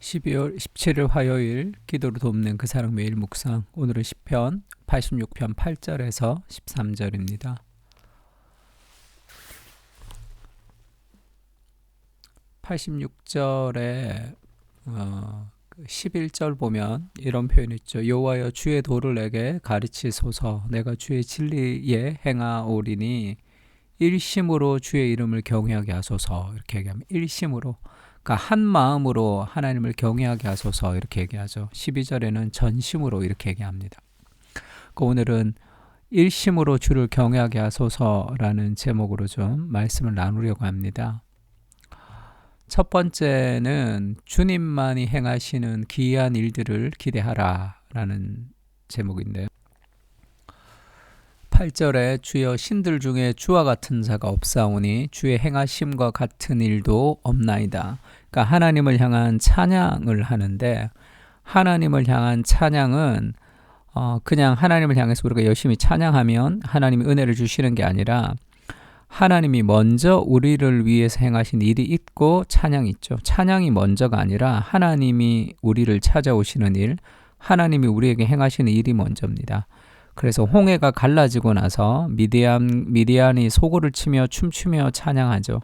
12월 17일 화요일 기도로 돕는 그 사랑 매일 묵상. 오늘은 시편 86편 8절에서 13절입니다. 86절에 11절 보면 이런 표현 있죠. 여호와여 주의 도를 내게 가르치소서. 내가 주의 진리에 행하오리니 일심으로 주의 이름을 경외하게 하소서. 이렇게 얘기하면 일심으로, 그러니까 한 마음으로 하나님을 경외하게 하소서 이렇게 얘기하죠. 12절에는 전심으로 이렇게 얘기합니다. 오늘은 일심으로 주를 경외하게 하소서라는 제목으로 좀 말씀을 나누려고 합니다. 첫 번째는 주님만이 행하시는 기이한 일들을 기대하라 라는 제목인데요. 8절에 주여 신들 중에 주와 같은 자가 없사오니 주의 행하심과 같은 일도 없나이다. 그러니까 하나님을 향한 찬양을 하는데, 하나님을 향한 찬양은 그냥 하나님을 향해서 우리가 열심히 찬양하면 하나님이 은혜를 주시는 게 아니라 하나님이 먼저 우리를 위해서 행하신 일이 있고 찬양이 있죠. 찬양이 먼저가 아니라 하나님이 우리를 찾아오시는 일, 하나님이 우리에게 행하시는 일이 먼저입니다. 그래서 홍해가 갈라지고 나서 미디안이 소고를 치며 춤추며 찬양하죠.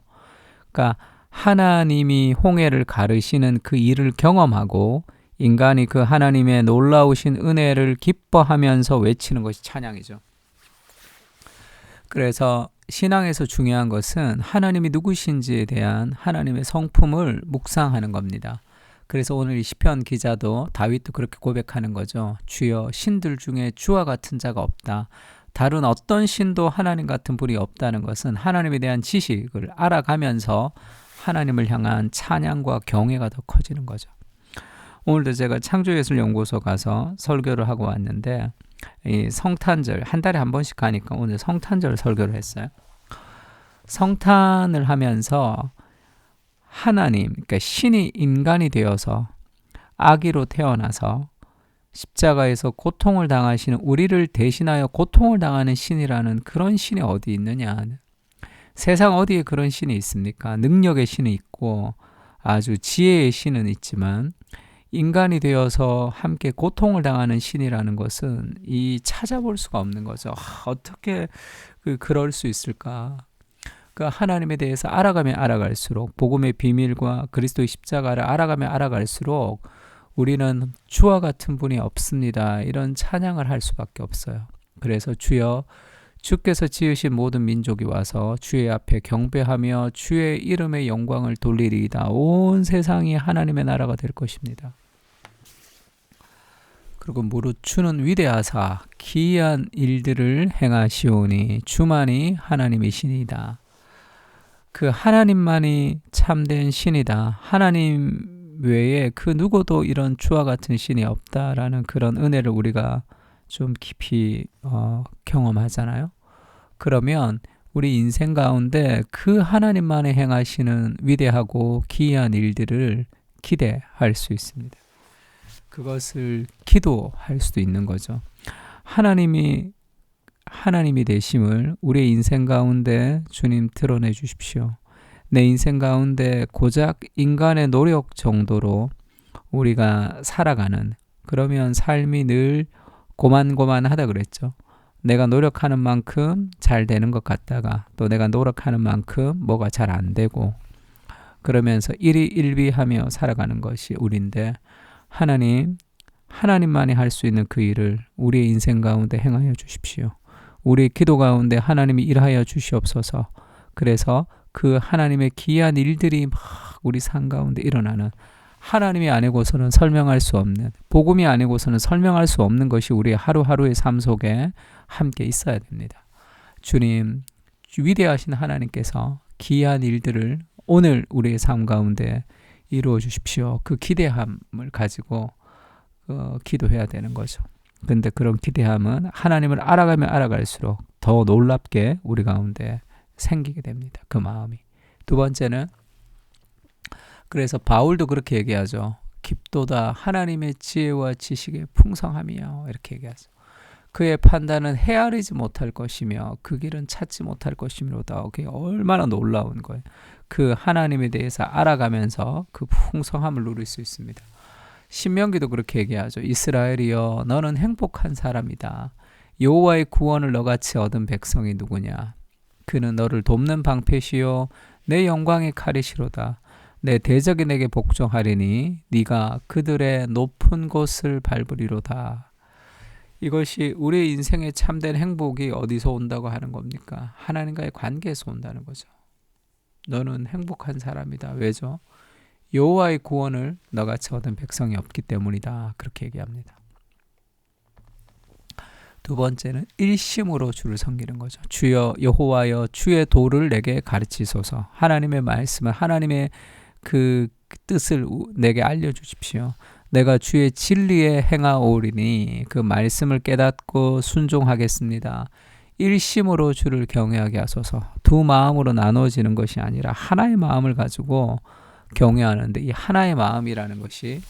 그러니까 하나님이 홍해를 가르시는 그 일을 경험하고 인간이 그 하나님의 놀라우신 은혜를 기뻐하면서 외치는 것이 찬양이죠. 그래서 신앙에서 중요한 것은 하나님이 누구신지에 대한 하나님의 성품을 묵상하는 겁니다. 그래서 오늘 이 시편 기자도 다윗도 그렇게 고백하는 거죠. 주여 신들 중에 주와 같은 자가 없다. 다른 어떤 신도 하나님 같은 분이 없다는 것은 하나님에 대한 지식을 알아가면서 하나님을 향한 찬양과 경외가 더 커지는 거죠. 오늘도 제가 창조예술연구소 가서 설교를 하고 왔는데 이 성탄절 한 달에 한 번씩 가니까 오늘 성탄절 설교를 했어요. 성탄을 하면서 하나님, 그러니까 신이 인간이 되어서 아기로 태어나서 십자가에서 고통을 당하시는 우리를 대신하여 고통을 당하는 신이라는 그런 신이 어디 있느냐. 세상 어디에 그런 신이 있습니까? 능력의 신이 있고 아주 지혜의 신은 있지만 인간이 되어서 함께 고통을 당하는 신이라는 것은 찾아볼 수가 없는 거죠. 어떻게 그럴 수 있을까? 그 하나님에 대해서 알아가면 알아갈수록, 복음의 비밀과 그리스도의 십자가를 알아가면 알아갈수록 우리는 주와 같은 분이 없습니다. 이런 찬양을 할 수밖에 없어요. 그래서 주여, 주께서 지으신 모든 민족이 와서 주의 앞에 경배하며 주의 이름의 영광을 돌리리이다. 온 세상이 하나님의 나라가 될 것입니다. 그리고 무릇 주는 위대하사 기이한 일들을 행하시오니 주만이 하나님이시니이다. 그 하나님만이 참된 신이다. 하나님 외에 그 누구도 이런 주와 같은 신이 없다라는 그런 은혜를 우리가 좀 깊이 경험하잖아요. 그러면 우리 인생 가운데 그 하나님만이 행하시는 위대하고 기이한 일들을 기대할 수 있습니다. 그것을 기도할 수도 있는 거죠. 하나님이 되심을 우리의 인생 가운데 주님 드러내 주십시오. 내 인생 가운데 고작 인간의 노력 정도로 우리가 살아가는, 그러면 삶이 늘 고만고만하다 그랬죠. 내가 노력하는 만큼 잘 되는 것 같다가 또 내가 노력하는 만큼 뭐가 잘 안 되고 그러면서 일희일비하며 살아가는 것이 우리인데, 하나님만이 할 수 있는 그 일을 우리의 인생 가운데 행하여 주십시오. 우리의 기도 가운데 하나님이 일하여 주시옵소서. 그래서 그 하나님의 기이한 일들이 막 우리 삶 가운데 일어나는, 하나님이 아니고서는 설명할 수 없는, 복음이 아니고서는 설명할 수 없는 것이 우리의 하루하루의 삶 속에 함께 있어야 됩니다. 주님, 위대하신 하나님께서 기이한 일들을 오늘 우리의 삶 가운데 이루어 주십시오. 그 기대함을 가지고 기도해야 되는 거죠. 근데 그런 기대함은 하나님을 알아가면 알아갈수록 더 놀랍게 우리 가운데 생기게 됩니다. 그 마음이. 두 번째는, 그래서 바울도 그렇게 얘기하죠. 깊도다 하나님의 지혜와 지식의 풍성함이요. 이렇게 얘기하죠. 그의 판단은 헤아리지 못할 것이며 그 길은 찾지 못할 것이므로다. 그게 얼마나 놀라운 거예요. 그 하나님에 대해서 알아가면서 그 풍성함을 누릴 수 있습니다. 신명기도 그렇게 얘기하죠. 이스라엘이여 너는 행복한 사람이다. 여호와의 구원을 너같이 얻은 백성이 누구냐. 그는 너를 돕는 방패시요 내 영광의 칼이시로다. 내 대적이 내게 복종하리니 네가 그들의 높은 곳을 밟으리로다. 이것이 우리의 인생의 참된 행복이 어디서 온다고 하는 겁니까? 하나님과의 관계에서 온다는 거죠. 너는 행복한 사람이다. 왜죠? 여호와의 구원을 너같이 얻은 백성이 없기 때문이다. 그렇게 얘기합니다. 두 번째는 일심으로 주를 섬기는 거죠. 주여 여호와여 주의 도를 내게 가르치소서. 하나님의 말씀을, 하나님의 그 뜻을 내게 알려주십시오. 내가 주의 진리에 행하오리니 그 말씀을 깨닫고 순종하겠습니다. 일심으로 주를 경외하게 하소서. 두 마음으로 나눠지는 것이 아니라 하나의 마음을 가지고 경외하는데, 이 하나의 마음이라는 것이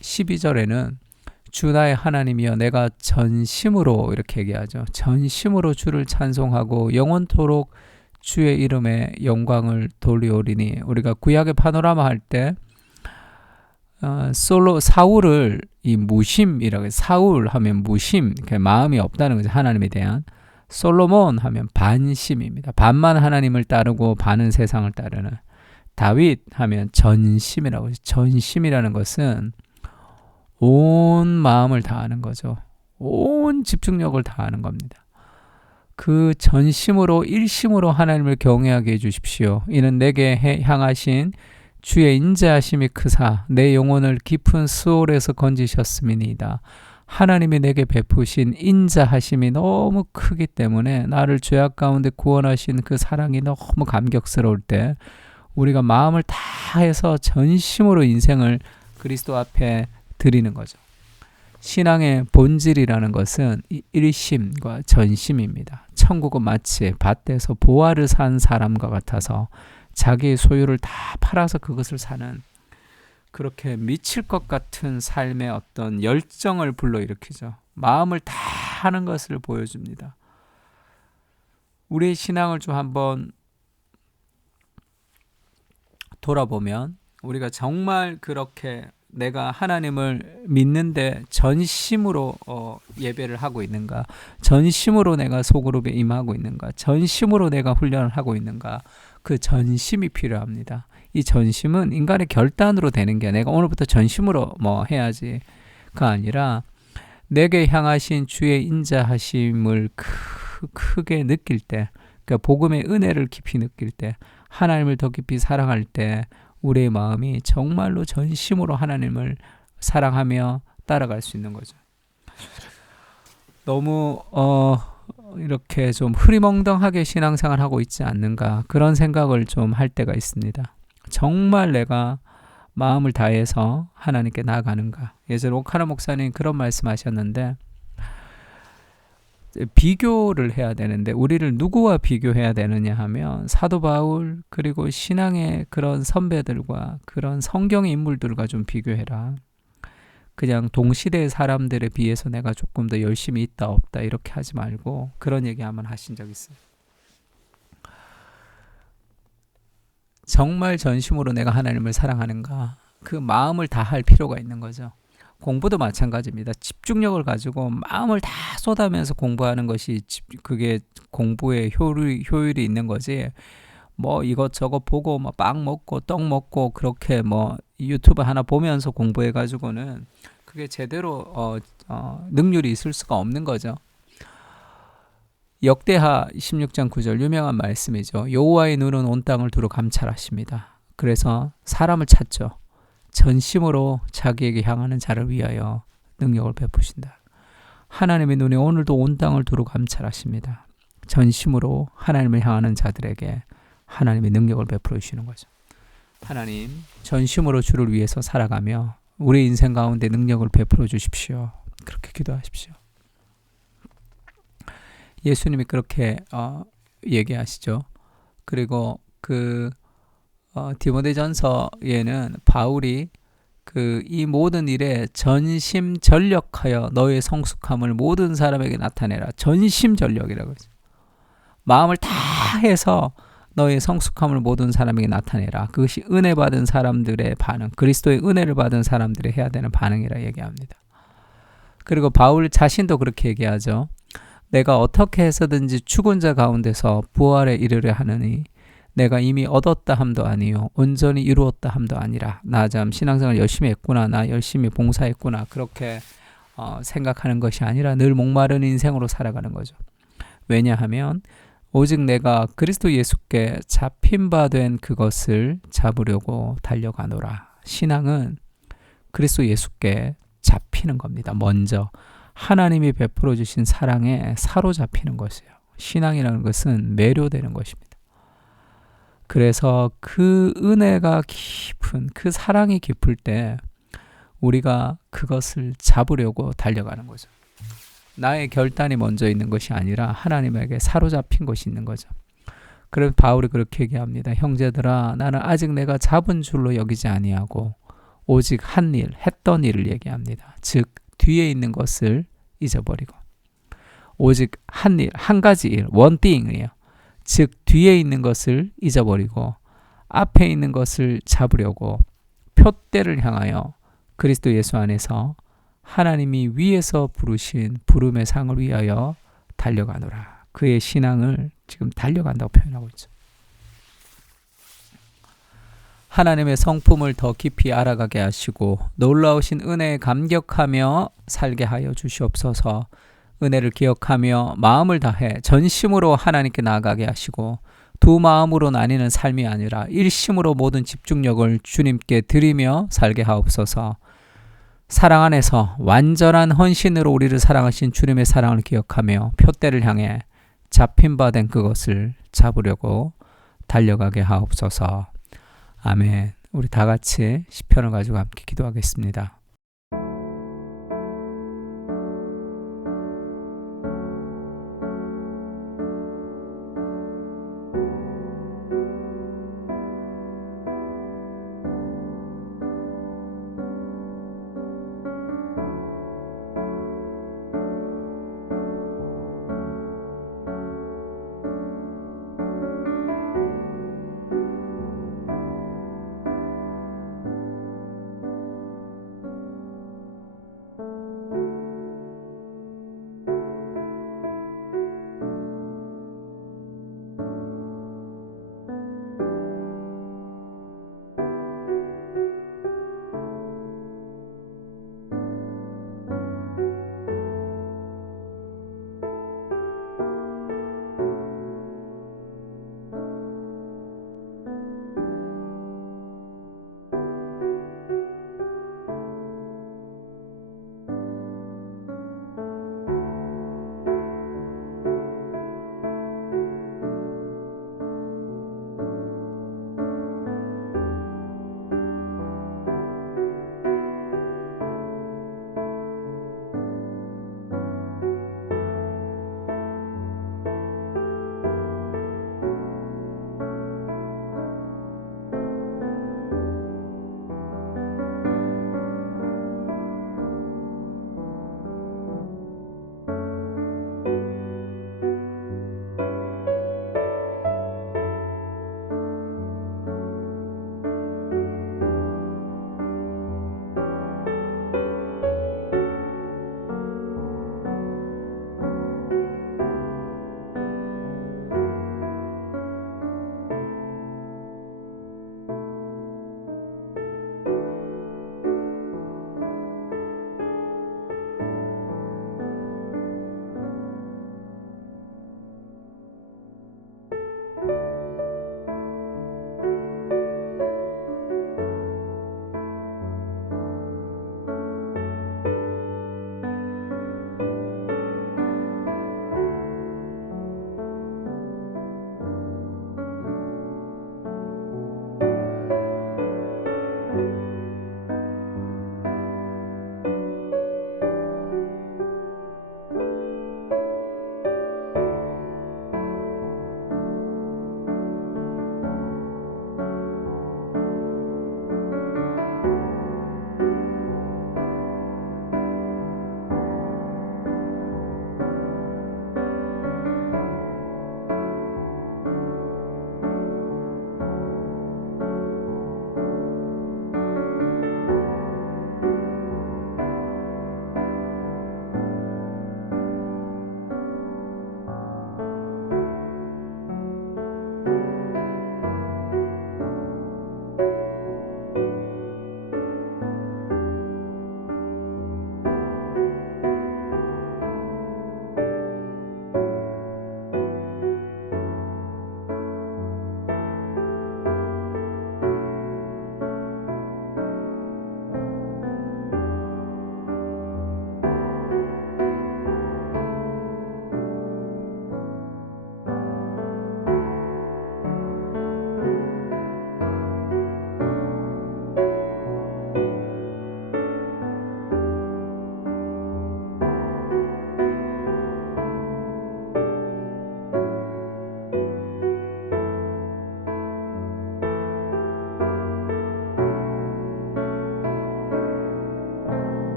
12절에는 주 나의 하나님이여 내가 전심으로, 이렇게 얘기하죠. 전심으로 주를 찬송하고 영원토록 주의 이름에 영광을 돌리오리니. 우리가 구약의 파노라마 할 때 사울을 이 무심이라고 해요. 사울 하면 무심, 마음이 없다는 거죠. 하나님에 대한. 솔로몬 하면 반심입니다. 반만 하나님을 따르고 반은 세상을 따르는. 다윗 하면 전심이라고 해요. 전심이라는 것은 온 마음을 다하는 거죠. 온 집중력을 다하는 겁니다. 그 전심으로 일심으로 하나님을 경외하게 해주십시오. 이는 내게 향하신 주의 인자하심이 크사 내 영혼을 깊은 수월에서 건지셨음이니이다. 하나님이 내게 베푸신 인자하심이 너무 크기 때문에 나를 죄악 가운데 구원하신 그 사랑이 너무 감격스러울 때 우리가 마음을 다해서 전심으로 인생을 그리스도 앞에 드리는 거죠. 신앙의 본질이라는 것은 일심과 전심입니다. 천국은 마치 밭에서 보화를 산 사람과 같아서 자기의 소유를 다 팔아서 그것을 사는, 그렇게 미칠 것 같은 삶의 어떤 열정을 불러일으키죠. 마음을 다 하는 것을 보여줍니다. 우리의 신앙을 좀 한번 돌아보면 우리가 정말 그렇게 내가 하나님을 믿는데 전심으로 예배를 하고 있는가, 전심으로 내가 소그룹에 임하고 있는가, 전심으로 내가 훈련을 하고 있는가, 그 전심이 필요합니다. 이 전심은 인간의 결단으로 되는 게 내가 오늘부터 전심으로 뭐 해야지가 아니라 내게 향하신 주의 인자하심을 크게 느낄 때, 그러니까 복음의 은혜를 깊이 느낄 때, 하나님을 더 깊이 사랑할 때 우리의 마음이 정말로 전심으로 하나님을 사랑하며 따라갈 수 있는 거죠. 너무 이렇게 좀 흐리멍덩하게 신앙생활 하고 있지 않는가, 그런 생각을 좀 할 때가 있습니다. 정말 내가 마음을 다해서 하나님께 나아가는가. 예전에 오카나 목사님 그런 말씀하셨는데, 비교를 해야 되는데 우리를 누구와 비교해야 되느냐 하면 사도 바울 그리고 신앙의 그런 선배들과 그런 성경의 인물들과 좀 비교해라. 그냥 동시대의 사람들에 비해서 내가 조금 더 열심히 있다 없다 이렇게 하지 말고, 그런 얘기 한번 하신 적 있어요. 정말 전심으로 내가 하나님을 사랑하는가, 그 마음을 다할 필요가 있는 거죠. 공부도 마찬가지입니다. 집중력을 가지고 마음을 다 쏟아면서 공부하는 것이 그게 공부의 효율이 있는 거지. 뭐 이것저것 보고 뭐 빵 먹고 떡 먹고 그렇게 뭐 유튜브 하나 보면서 공부해 가지고는 그게 제대로 능률이 있을 수가 없는 거죠. 역대하 16장 9절 유명한 말씀이죠. 여호와의 눈은 온 땅을 두루 감찰하십니다. 그래서 사람을 찾죠. 전심으로 자기에게 향하는 자를 위하여 능력을 베푸신다. 하나님의 눈이 오늘도 온 땅을 두루 감찰하십니다. 전심으로 하나님을 향하는 자들에게 하나님의 능력을 베풀어 주시는 거죠. 하나님, 전심으로 주를 위해서 살아가며 우리 인생 가운데 능력을 베풀어 주십시오. 그렇게 기도하십시오. 예수님이 그렇게 얘기하시죠. 그리고 디모데전서에는 바울이 이 모든 일에 전심전력하여 너의 성숙함을 모든 사람에게 나타내라. 전심전력이라고 했어요. 마음을 다 해서 너의 성숙함을 모든 사람에게 나타내라. 그것이 은혜 받은 사람들의 반응, 그리스도의 은혜를 받은 사람들이 해야 되는 반응이라 얘기합니다. 그리고 바울 자신도 그렇게 얘기하죠. 내가 어떻게 해서든지 죽은 자 가운데서 부활에 이르려 하느니 내가 이미 얻었다 함도 아니요 온전히 이루었다 함도 아니라. 나 참 신앙생활 열심히 했구나, 나 열심히 봉사했구나, 그렇게 생각하는 것이 아니라 늘 목마른 인생으로 살아가는 거죠. 왜냐하면 오직 내가 그리스도 예수께 잡힌 바 된 그것을 잡으려고 달려가노라. 신앙은 그리스도 예수께 잡히는 겁니다. 먼저 하나님이 베풀어 주신 사랑에 사로잡히는 것이에요. 신앙이라는 것은 매료되는 것입니다. 그래서 그 은혜가 깊은, 그 사랑이 깊을 때 우리가 그것을 잡으려고 달려가는 거죠. 나의 결단이 먼저 있는 것이 아니라 하나님에게 사로잡힌 것이 있는 거죠. 그래서 바울이 그렇게 얘기합니다. 형제들아, 나는 아직 내가 잡은 줄로 여기지 아니하고 오직 한 일, 했던 일을 얘기합니다. 즉 뒤에 있는 것을 잊어버리고, 오직 한 일, 한 가지 일, one thing이에요. 즉 뒤에 있는 것을 잊어버리고 앞에 있는 것을 잡으려고 표대를 향하여 그리스도 예수 안에서 하나님이 위에서 부르신 부름의 상을 위하여 달려가노라. 그의 신앙을 지금 달려간다고 표현하고 있죠. 하나님의 성품을 더 깊이 알아가게 하시고 놀라우신 은혜에 감격하며 살게 하여 주시옵소서. 은혜를 기억하며 마음을 다해 전심으로 하나님께 나아가게 하시고 두 마음으로 나뉘는 삶이 아니라 일심으로 모든 집중력을 주님께 드리며 살게 하옵소서. 사랑 안에서 완전한 헌신으로 우리를 사랑하신 주님의 사랑을 기억하며 표대를 향해 잡힌 바 된 그것을 잡으려고 달려가게 하옵소서. 아멘. 우리 다 같이 시편을 가지고 함께 기도하겠습니다.